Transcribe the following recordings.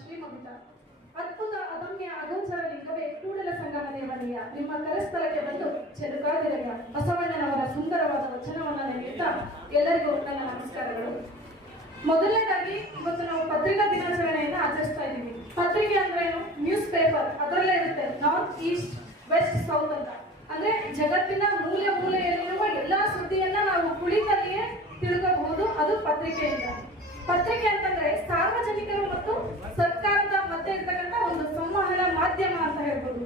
ಶ್ರೀ ಮುಗಿತ ಅದ್ಭುತ ಅದಮ್ಯ ಅಗೋಚರ ಲಿಂಗವೇ ಕೂಡಲ ಸಂಗಮ ದೇವನೀಯ ನಿಮ್ಮ ಕರಸ್ಥಳಕ್ಕೆ ಬಂದು ಚೆಲುಕಾದಿರಯ್ಯ ಬಸವಣ್ಣನವರ ಸುಂದರವಾದ ವಚನವನ್ನ ನೀಡುತ್ತಾ ಎಲ್ಲರಿಗೂ ನನ್ನ ನಮಸ್ಕಾರಗಳು. ಮೊದಲನೇದಾಗಿ ಇವತ್ತು ನಾವು ಪತ್ರಿಕಾ ದಿನಾಚರಣೆಯನ್ನು ಆಚರಿಸ್ತಾ ಇದ್ದೀವಿ. ಪತ್ರಿಕೆ ಅಂದ್ರೆ ಏನು? News paper. ಅದರಲ್ಲೇ ಇರುತ್ತೆ ನಾರ್ತ್ ಈಸ್ಟ್ ವೆಸ್ಟ್ ಸೌತ್ ಅಂತ. ಅಂದ್ರೆ ಜಗತ್ತಿನ ಮೂಲೆ ಮೂಲೆಯಲ್ಲಿರುವ ಎಲ್ಲಾ ಸುದ್ದಿಯನ್ನ ನಾವು ಕುಳಿತಲ್ಲಿಯೇ ತಿಳ್ಕೋಬಹುದು. ಅದು ಪತ್ರಿಕೆಯಿಂದ. ಪತ್ರಿಕೆ ಅಂತಂದ್ರೆ ಸಾರ್ವಜನಿಕರು ಮತ್ತು ಸರ್ಕಾರದ ಮಧ್ಯೆ ಇರ್ತಕ್ಕಂಥ ಒಂದು ಸಂವಹನ ಮಾಧ್ಯಮ ಅಂತ ಹೇಳ್ಬೋದು.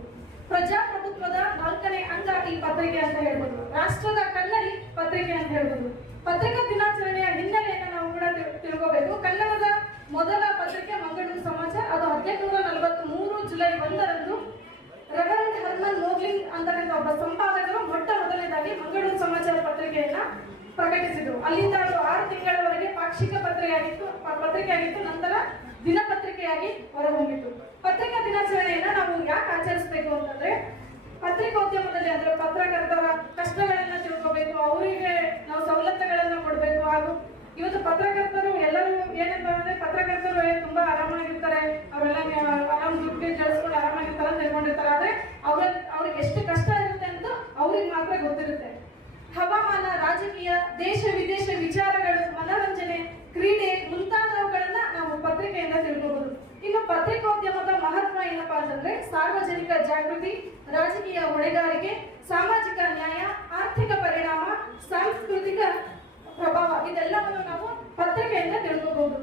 ಪ್ರಜಾಪ್ರಭುತ್ವದ 4ನೇ ಅಂಗ ಈ ಪತ್ರಿಕೆ ಅಂತ ಹೇಳ್ಬೋದು. ರಾಷ್ಟ್ರದ ಕನ್ನಡಿ ಪತ್ರಿಕೆ ಅಂತ ಹೇಳ್ಬೋದು. ಪತ್ರಿಕಾ ದಿನಾಚರಣೆಯ ಹಿನ್ನೆಲೆಯನ್ನು ನಾವು ಕೂಡ ತಿಳ್ಕೋಬೇಕು. ಕನ್ನಡದ ಮೊದಲ ಪತ್ರಿಕೆ ಮಂಗಳೂರು ಸಮಾಚಾರ. ಅದು 1843 ಜುಲೈ 1ರಂದು ರೆವರೆಂಡ್ ಹರ್ಮನ್ ಮೋಗ್ಲಿಂಗ್ ಅಂತಕ್ಕಂಥ ಒಬ್ಬ ಸಂಪಾದಕರು ಮೊಟ್ಟ ಮೊದಲನೇದಾಗಿ ಮಂಗಳೂರು ಸಮಾಚಾರ ಪತ್ರಿಕೆಯನ್ನ ಪ್ರಕಟಿಸಿದರು. ಅಲ್ಲಿಂದ ಅದು 6 ತಿಂಗಳವರೆಗೆ ಪಾಕ್ಷಿಕ ಪತ್ರಿಕೆಯಾಗಿತ್ತು. ನಂತರ ದಿನಪತ್ರಿಕೆಯಾಗಿ ಹೊರಹೊಮ್ಮಿತು. ಪತ್ರಿಕಾ ದಿನಾಚರಣೆಯನ್ನ ನಾವು ಯಾಕೆ ಆಚರಿಸಬೇಕು ಅಂತಂದ್ರೆ, ಪತ್ರಿಕೋದ್ಯಮದಲ್ಲಿ ಅಂದ್ರೆ ಪತ್ರಕರ್ತರ ಕಷ್ಟಗಳನ್ನ ತಿಳ್ಕೋಬೇಕು, ಅವರಿಗೆ ನಾವು ಸವಲತ್ತುಗಳನ್ನ ಕೊಡಬೇಕು. ಹಾಗೂ ಇವತ್ತು ಪತ್ರಕರ್ತರು ಎಲ್ಲರೂ ಏನಂತ ಅಂದ್ರೆ, ಪತ್ರಕರ್ತರು ತುಂಬಾ ಆರಾಮಾಗಿರ್ತಾರೆ, ಅವರೆಲ್ಲ ಆರಾಮ್ ದುಡ್ಡು ಜಳಿಸ್ಕೊಂಡು ಆರಾಮಾಗಿರ್ತಾರೆ ಅಂತ ತಿಳ್ಕೊಂಡಿರ್ತಾರೆ. ಆದ್ರೆ ಅವ್ರಿಗೆ ಎಷ್ಟು ಕಷ್ಟ ಇರುತ್ತೆ ಅಂತ ಅವ್ರಿಗೆ ಮಾತ್ರ ಗೊತ್ತಿರುತ್ತೆ. ಹವಾಮಾನ, ರಾಜಕೀಯ, ದೇಶ ವಿದೇಶ ವಿಚಾರಗಳು, ಮನೋರಂಜನೆ, ಕ್ರೀಡೆ ಮುಂತಾದವುಗಳನ್ನ ನಾವು ಪತ್ರಿಕೆಯಿಂದ ತಿಳ್ಕೋಬಹುದು. ಇನ್ನು ಪತ್ರಿಕೋದ್ಯಮದ ಮಹತ್ವ ಏನಪ್ಪಾ ಅಂತಂದ್ರೆ, ಸಾರ್ವಜನಿಕ ಜಾಗೃತಿ, ರಾಜಕೀಯ ಹೊಣೆಗಾರಿಕೆ, ಸಾಮಾಜಿಕ ನ್ಯಾಯ, ಆರ್ಥಿಕ ಪರಿಣಾಮ, ಸಾಂಸ್ಕೃತಿಕ ಪ್ರಭಾವ, ಇದೆಲ್ಲವನ್ನು ನಾವು ಪತ್ರಿಕೆಯಿಂದ ತಿಳ್ಕೋಬಹುದು.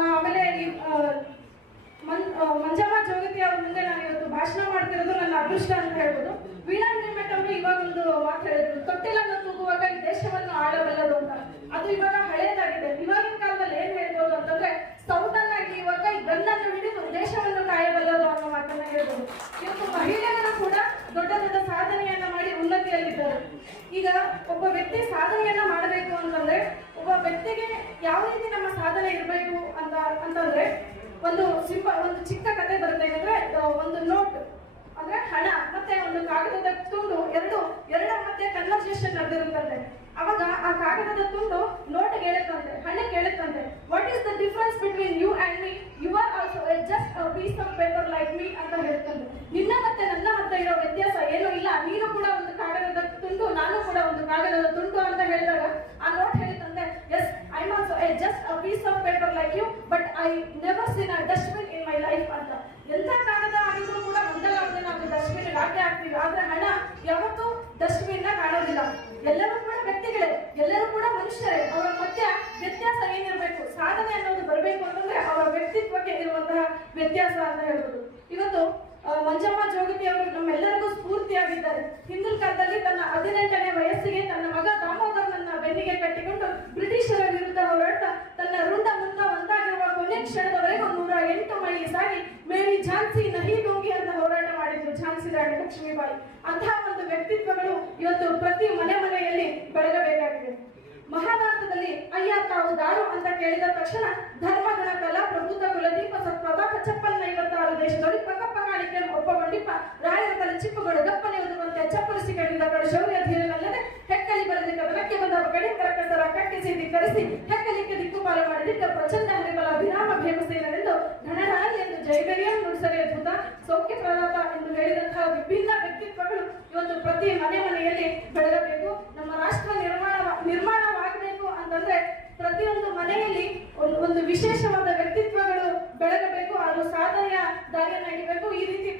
ಆಮೇಲೆ ಮಂಜಮ್ಮ ಜೋಗತಿ ಅವ್ರ ಮುಂದೆ ನಾನು ಇವತ್ತು ಭಾಷಣ ಮಾಡ್ತಿರೋದು ನನ್ನ ಅದೃಷ್ಟ ಅಂತ ಹೇಳ್ಬೋದು. ವೀಣಾ ಹಿರೇಮಠ ಅವರು ಇವಾಗ ಒಂದು ಮಾತು ಹೇಳಿದ್ರು, ತೊಟ್ಟಿಲನ್ನು ತೂಗುವಾಗ ಈ ದೇಶವನ್ನು ಆಳಬಲ್ಲದು ಅಂತ. ಅದು ಇವಾಗ ಹಳೇದಾಗಿದೆ. ಇವಾಗಿನ ಕಾಲದಲ್ಲಿ ಏನ್ ಹೇಳ್ಬೋದು ಅಂತಂದ್ರೆ, ಸೌಟನ್ನಾಗಿ ಇವಾಗ ಈ ಗನ್ನನ್ನು ಹಿಡಿದು ದೇಶವನ್ನು ಕಾಯಬಲ್ಲದು ಅನ್ನೋ ಮಾತನ್ನ ಹೇಳ್ಬೋದು. ಇವತ್ತು ಮಹಿಳೆಯರು ಕೂಡ ದೊಡ್ಡ ದೊಡ್ಡ ಸಾಧನೆಯನ್ನ ಮಾಡಿ ಉನ್ನತಿಯಲ್ಲಿದ್ದಾರೆ. ಈಗ ಒಬ್ಬ ವ್ಯಕ್ತಿ ಸಾಧನೆಯನ್ನ ಮಾಡಬೇಕು ಅಂತಂದ್ರೆ, ಒಬ್ಬ ವ್ಯಕ್ತಿಗೆ ಯಾವ ರೀತಿ ನಮ್ಮ ಸಾಧನೆ ಇರಬೇಕು ಅಂತಂದ್ರೆ, ಒಂದು ಚಿಕ್ಕ ಕತೆ ಬರುತ್ತೆ. ಏನಂದ್ರೆ, ಒಂದು ನೋಟ್ ಅಂದ್ರೆ ಹಣ ಮತ್ತೆ ಒಂದು ಕಾಗದದ ತುಂಡು ಎರಡು ಮತ್ತೆ ಕನ್ವರ್ಸೇಷನ್ ನಡೆದಿರುತ್ತಂತೆ. ಅವಾಗ ಆ ಕಾಗದದ ತುಂಡು ನೋಟ್ ಹೇಳುತ್ತಂತೆ, ಹಣಕ್ಕೆ ಹೇಳುತ್ತಂತೆ, what is the difference between you and me? You are also just a piece of paper like me ಅಂತ ಹೇಳುತ್ತಂತೆ. ನಿನ್ನ ಮತ್ತೆ ನನ್ನ ಮಧ್ಯೆ ಇರೋ ವ್ಯತ್ಯಾಸ ಏನೂ ಇಲ್ಲ, ನೀನು ಕೂಡ ಒಂದು ಕಾಗದದ ತುಂಡು, ನಾನು ಕೂಡ ಒಂದು ಕಾಗದದ ತುಂಡು ಅಂತ ಹೇಳಿದಾಗ ಆ ನೋಟ್ ಹೇಳುತ್ತಂತೆ, yes I am also just a piece of paper like you, but I never seen a dustbin in my life ಅಂತ. ಎಂತ ಕಾಗದ ಆಗಿದ್ರು ಕೂಡ ಒಂದಲ್ಲ ನಾವು ಡಸ್ಟ್ಬಿನ್ ಹಾಕಿ ಹಾಕ್ತೀವಿ. ಆದ್ರೆ ಹಣ ಯಾವತ್ತೂ ಡಸ್ಟ್ಬಿನ್ ಕಾಣೋದಿಲ್ಲ. ಎಲ್ಲರೂ ಕೂಡ ವ್ಯಕ್ತಿಗಳೇ, ಎಲ್ಲರೂ ಕೂಡ ಮನುಷ್ಯರೇ. ಅವರ ಮಧ್ಯ ವ್ಯತ್ಯಾಸ ಏನಿರಬೇಕು, ಸಾಧನೆ ಅನ್ನೋದು ಬರಬೇಕು ಅಂತಂದ್ರೆ ಅವರ ವ್ಯಕ್ತಿತ್ವಕ್ಕೆ ಇರುವಂತಹ ವ್ಯತ್ಯಾಸ ಅಂತ ಹೇಳ್ಬೋದು. ಇವತ್ತು ಮಂಜಮ್ಮ ಜೋಗತಿ ಅವರು ನಮ್ಮೆಲ್ಲರಿಗೂ ಸ್ಫೂರ್ತಿಯಾಗಿದ್ದಾರೆ. ಹಿಂದಿನ ಕಾಲದಲ್ಲಿ ತನ್ನ 18ನೇ ವಯಸ್ಸಿಗೆ ತನ್ನ ಮಗ ದಾಮೋದರನನ್ನ ಬೆನ್ನಿಗೆ ಕಟ್ಟಿಕೊಂಡು ಬ್ರಿಟಿಷರ ವಿರುದ್ಧ ಹೋರಾಟ ತನ್ನ ರುಂಡ ಮುಂದ ಒಂದಾಗಿರುವ ಕೊನೆ ಕ್ಷಣದವರೆಗೂ 108 ಮೈಲಿ ಸಾಗಿ ಮೇರಿ ಝಾನ್ಸಿ ನಹಿ ದೂಂಗಿ ಅಂತ ಹೋರಾಟ ಮಾಡಿದ್ರು ಝಾನ್ಸಿ ರಾಣಿ ಲಕ್ಷ್ಮೀಬಾಯಿ. ಅಂತಹ ಒಂದು ವ್ಯಕ್ತಿತ್ವಗಳು ಇವತ್ತು ಪ್ರತಿ ಮನೆಯಲ್ಲಿ ಬೆಳಗಬೇಕಾಗಿದೆ. ಮಹಾಭಾರತದಲ್ಲಿ ಅಯ್ಯ ತಾವು ದಾರು ಅಂತ ಕೇಳಿದ ತಕ್ಷಣ ಧರ್ಮಗುಣ ಕಲಾ ಪ್ರಭುತ ಕುಲದೀಪ ಸತ್ವದ ಚಪ್ಪಲ್ 56 ದೇಶದಲ್ಲಿ ಪಕ್ಕಪಕಾಣಿಕೆ ಒಪ್ಪಗೊಂಡಿಪ್ಪ ರಾಯರ ತಲೆ ಚಿಪ್ಪುಗಳು ಗಪ್ಪನೆ ಉದುರುವಂತೆ ಚಪ್ಪಲಿಸಿ ಕಟ್ಟಿದ ಕಡೆ ಶೌರ್ಯ ಧೀರನಲ್ಲದೆ ಹೆಕ್ಕಲಿ ಬರೆದಿ ಕದನಕ್ಕೆ ಬಂದ ಕಡಿಕರ ಕಸರ ಕಟ್ಟಿಸಿ ಧಿಕ್ಕರಿಸಿ ಹೆಕ್ಕಲಿಕ್ಕೆ ದಿಕ್ಕುಪಾಲು ಮಾಡಿದಿದ್ದ ಪ್ರಚಂಡ ಹರಿಬಲ ವಿರಾಮ ಭೀಮಸೇನರೆಂದು ಘಣಢಾಲಿ ಎಂದು ಜೈಬೇರಿಯಂ ನುಡಿಸರಿ ಅದ್ಭುತ ಸೌಖ್ಯ ಪ್ರದಾತ ಎಂದು ಹೇಳಿದಂತಹ ವಿಭಿನ್ನ ವ್ಯಕ್ತಿತ್ವಗಳು ಇವತ್ತು ಪ್ರತಿ ಮನೆಯಲ್ಲಿ ಬೆಳಗಬೇಕು. ನಮ್ಮ ರಾಷ್ಟ್ರ ನಿರ್ಮಾಣವಾಗಬೇಕು ಅಂತಂದ್ರೆ ಪ್ರತಿಯೊಂದು ಮನೆಯಲ್ಲಿ ಒಂದು ವಿಶೇಷವಾದ ವ್ಯಕ್ತಿತ್ವಗಳು ಬೆಳಗಬೇಕು. ಅದು ಸಾಧನೆಯ ದಾರಿಯನ್ನು ಹಿಡಿಬೇಕು. ಈ ರೀತಿ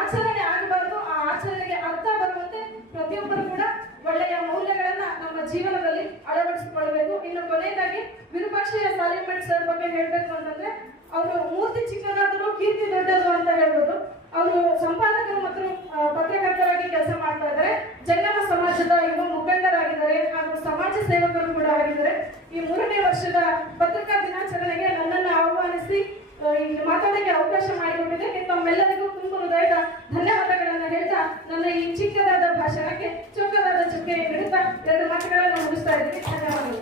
ಆಚರಣೆ ಆಗಬಾರದು. ಆ ಆಚರಣೆಗೆ ಅರ್ಥ ಬರುವಂತೆ ಪ್ರತಿಯೊಬ್ಬರು ಕೂಡ ಒಳ್ಳೆಯ ಮೌಲ್ಯಗಳನ್ನ ನಮ್ಮ ಜೀವನದಲ್ಲಿ ಅಳವಡಿಸಿಕೊಳ್ಳಬೇಕು. ಇನ್ನು ಕೊನೆಯದಾಗಿ ವಿರೂಪಾಕ್ಷಯ್ಯ ಸಾಲಿಮಠ್ ಸರ್ ಬಗ್ಗೆ ಹೇಳ್ಬೇಕು ಅಂತಂದ್ರೆ, ಅವರು ಮೂರ್ತಿ ಚಿಕ್ಕದಾದರೂ ಕೀರ್ತಿ ದೊಡ್ಡದು ಅಂತ ಹೇಳ್ಬೋದು. ಅವರು ಸಂಪಾದಕರು ಮತ್ತು ಪತ್ರಕರ್ತರಾಗಿ ಕೆಲಸ ಮಾಡ್ತಾ ಇದ್ದಾರೆ. ಜಂಗಮ ಸಮಾಜದ ಯುವ ಮುಖಂಡರಾಗಿದ್ದಾರೆ ಹಾಗೂ ಸಮಾಜ ಸೇವಕರು ಕೂಡ ಆಗಿದ್ದಾರೆ. ಈ 3ನೇ ವರ್ಷದ ಪತ್ರಿಕಾ ದಿನಾಚರಣೆಗೆ ನನ್ನನ್ನು ಆಹ್ವಾನಿಸಿ ಮಾತಾಡಕ್ಕೆ ಅವಕಾಶ ಮಾಡಿಕೊಟ್ಟಿದ್ದಕ್ಕೆ ತಮ್ಮೆಲ್ಲರಿಗೂ ತುಂಬ ಹೃದಯದ ಧನ್ಯವಾದಗಳನ್ನು ಹೇಳ್ತಾ ನನ್ನ ಈ ಚಿಕ್ಕದಾದ ಭಾಷಣಕ್ಕೆ ಚೊಕ್ಕದಾದ ಚುಕ್ಕೆ ನೀಡುತ್ತಾ 2 ಮಾತುಗಳನ್ನು ಮುಗಿಸ್ತಾ ಇದ್ದೀನಿ. ಧನ್ಯವಾದಗಳು.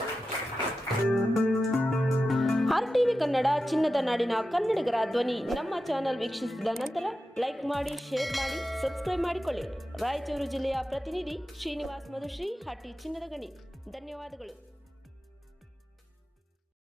RTV ಕನ್ನಡ ಚಿನ್ನದ ನಾಡಿನ ಕನ್ನಡಿಗರ ಧ್ವನಿ. ನಮ್ಮ ಚಾನೆಲ್ ವೀಕ್ಷಿಸಿದ ನಂತರ ಲೈಕ್ ಮಾಡಿ, ಶೇರ್ ಮಾಡಿ, ಸಬ್ಸ್ಕ್ರೈಬ್ ಮಾಡಿಕೊಳ್ಳಿ. ರಾಯಚೂರು ಜಿಲ್ಲೆಯ ಪ್ರತಿನಿಧಿ ಶ್ರೀನಿವಾಸ್ ಮಧುಶ್ರೀ, ಹಟ್ಟಿ ಚಿನ್ನದ ಗಣಿ. ಧನ್ಯವಾದಗಳು.